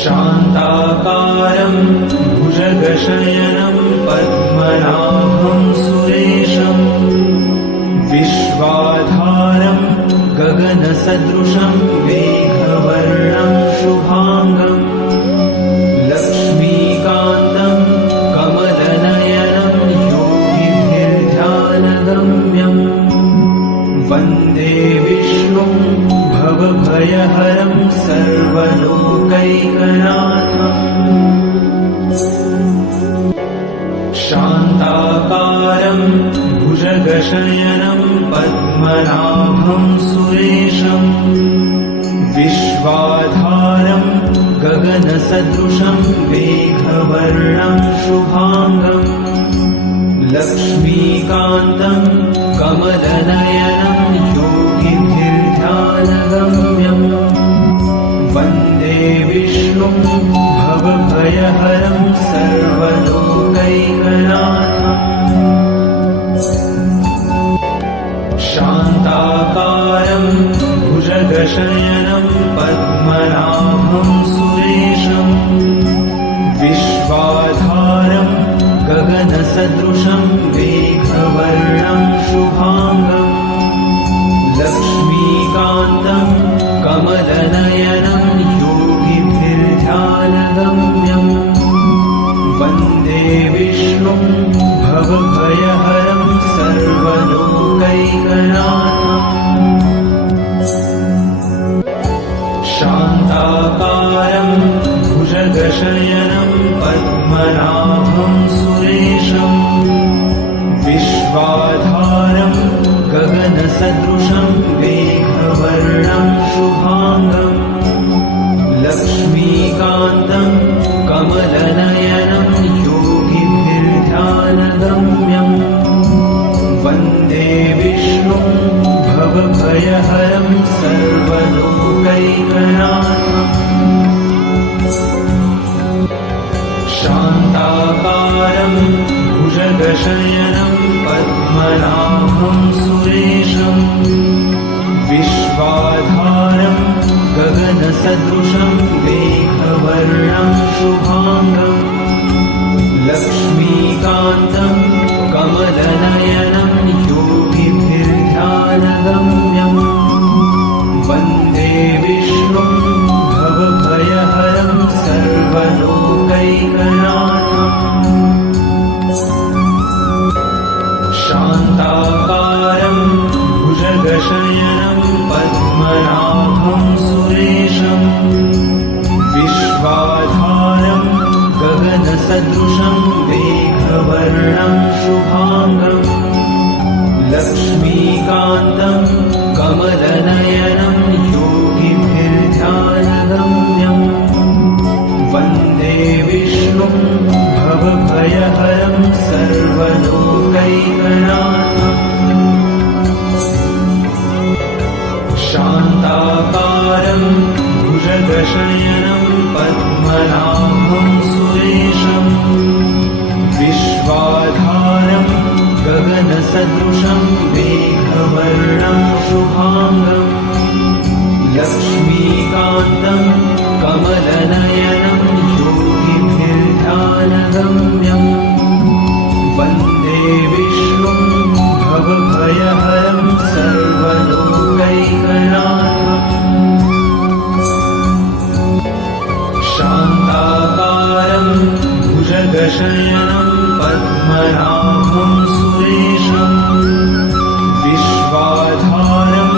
शान्ताकारं भुजगशयनं पद्मनाभं सुरेशं विश्वाधारं गगनसदृशं मेघवर्णं शुभाङ्गं लक्ष्मीकान्तं कमलनयनं योगिभिर्ध्यानगम्यं वन्दे विष्णुं भवभयहरं सर्वलोकैकनाथम् शान्ताकारं भुजगशयनं पद्मनाभं सुरेशं विश्वाधारं गगनसदृशं मेघवर्णं शुभाङ्गं लक्ष्मीकान्तं कमलनयनं योगिभिर्ध्यानगम्यं वन्दे विष्णुं भवभयहरं सर्वलोकैकनाथम् शान्ताकारं भुजगशयनं पद्मनाभं सुरेशं विश्वाधारं गगनसदृशं मेघवर्णं शुभाङ्गं लक्ष्मीकान्तं कमलनयनं योगिभिर्ध्यानगम्यं वन्दे विष्णुं भवभयहरं सर्वलोकैकनाथम् शान्ताकारं भुजगशयनं पद्मनाभं सुरेशं विश्वाधारं गगनसदृशं मेघवर्णं शुभाङ्गं लक्ष्मीकान्तं कमलनयनं योगिभिर्ध्यानगम्यं वन्दे विष्णुं भवभयहरं सर्वलोकैकनाथम् शान्ताकारं भुजगशयनं पद्मनाभं सुरेशं विश्वाधारं गगनसदृशं मेघवर्णं शुभाङ्गं लक्ष्मीकान्तं कमलनयनं योगिभिर्ध्यानगम्यं वन्दे विष्णुं भवभयहरं सर्वलोकैकनाथम् शान्ताकारं भुजगशयनं पद्मनाभं सुरेशं विश्वाधारं गगनसदृशं मेघवर्णं शुभाङ्गं लक्ष्मीकान्तं कमलनयनं योगिभिर्ध्यानगम्यं वन्दे विष्णुं भवभयहरं सर्वलोकैकनाथम् शान्ताकारं भुजगशयनं पद्मनाभं सुरेशं विश्वाधारं गगनसदृशं मेघवर्णं शुभाङ्गं लक्ष्मीकान्तं कमलनयनं योगिभिर्ध्यानगम्यं वन्दे विष्णुं भवभयहरं सर्वलोकैकनाथम् शान्ताकारं भुजगशयनं पद्मनाभं सुरेशं विश्वाधारं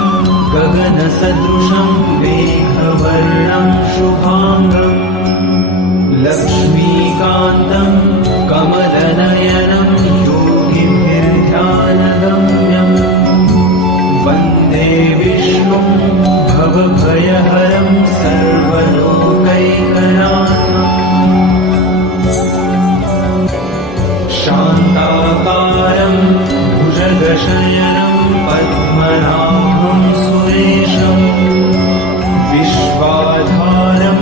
गगनसदृशं मेघवर्णं शुभाङ्गं लक्ष्मीकान्तं कमलनयनं योगिभिर्ध्यानगम्यं वन्दे विष्णुं भवभयहरं सर्वलोकैकनाथम् शान्ताकारं भुजगशयनं पद्मनाभं सुरेशं विश्वाधारं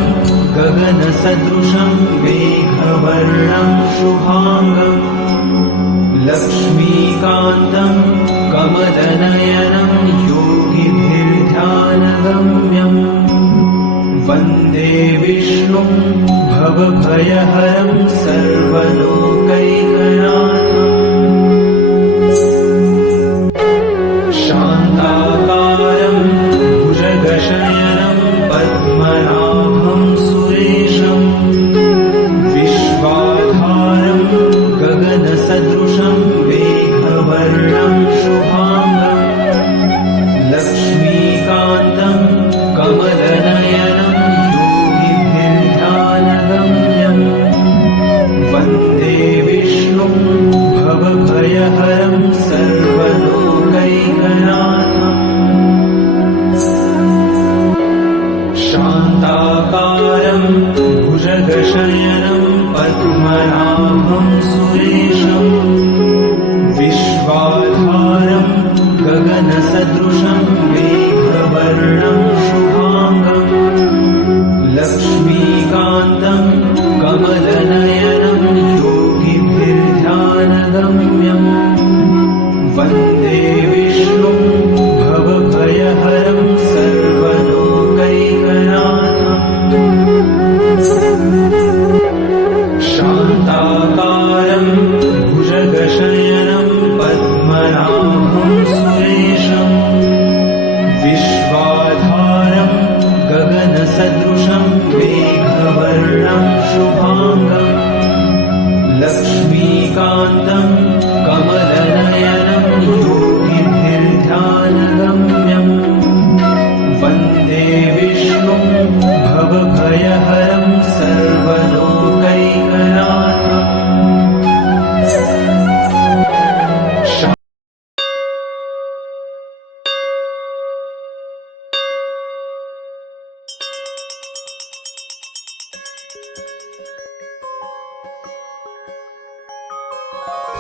गगनसदृशं मेघवर्णं शुभाङ्गं लक्ष्मीकान्तं कमलनयनं योगिभिर्ध्यानगम्यं वन्दे विष्णुं भवभयहरं सर्वलोकैकनाथम् शान्ताकारं भुजगशयनं पद्मनाभं सुरेशम् विश्वाधारं गगनसदृशं मेघवर्णं शुभाङ्गम् लक्ष्मीकान्तं कमलनयनं योगिभिर्ध्यानगम्यम् वन्दे विष्णुं भवभयहरं सर्वलोकैकनाथम् शान्ताकारं भुजगशयनं पद्मनाभं सुरेशम् विश्वाधारं गगनसदृशं मेघवर्णं शुभाङ्गम् लक्ष्मीकान्तं कमलनयनं योगिभिर्ध्यानगम्यम् वन्दे विष्णुं भवभयहरं सर्वलोकैकनाथम् शान्ताकारं भुजगशयनं पद्मनाभं सुरेशम् विश्वाधारं गगनसदृशं मेघवर्णं शुभाङ्गम् लक्ष्मीकान्तं कमलनयनं योगिभिर्ध्यानगम्यम् वन्दे विष्णुं भवभयहरं सर्वलोकैकनाथम्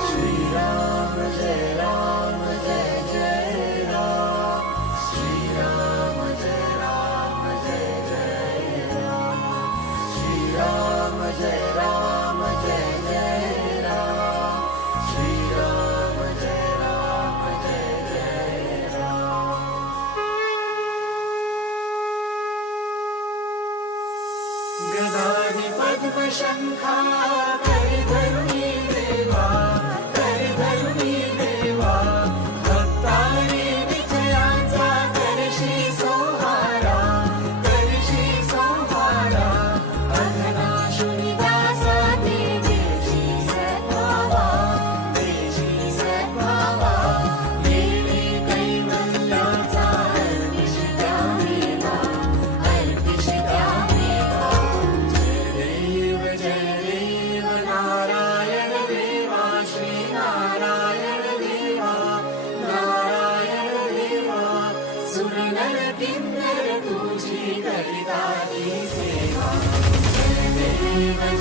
श्रीराम जय राम जय जय राम श्रीराम जय राम जय जय राम श्रीराम जय राम जय जय राम श्रीराम जय राम जय जय राम गदाधि पद्मशंखा करिधरुणी देवा करिधरुणी देवा भक्तारी विजयाचा करशी सोहारा अघनाशुनी दासा देशी सद्भावा देवी कैवल्याचा अर्पिष्या मेवा जय देव नारायण देवा श्रीनारायण देवा नारायण देवा सुरनर किन्नर तुझी करिताती सेवा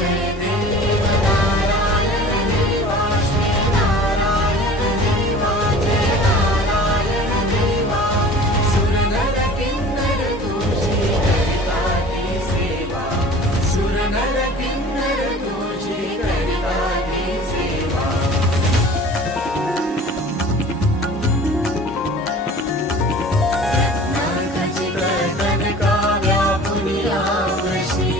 जय देव नारायण देवा श्रीनारायण देवा जय नारायण देवा सुरनर किन्नर तुझी करिताती सेवा सुरनर किन्नर तुझी करिताती सेवा रत्नाखचित कनका व्यापुनिया वृषी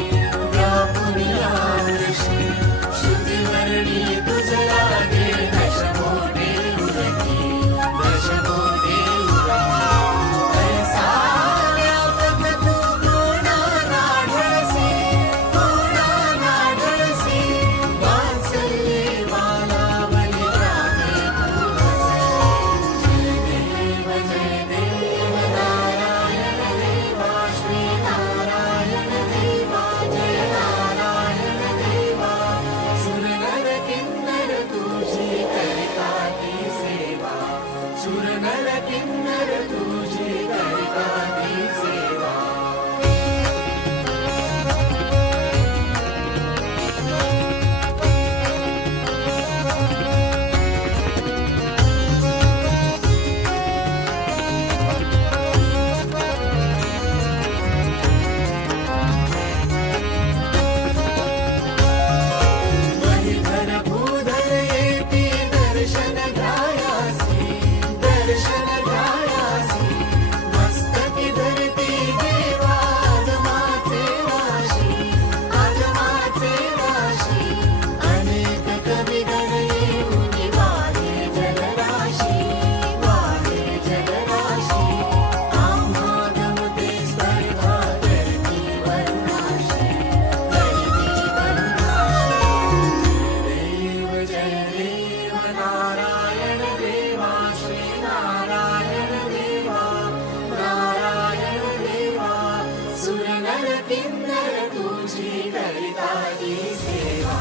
तुझी करिता ती सेवा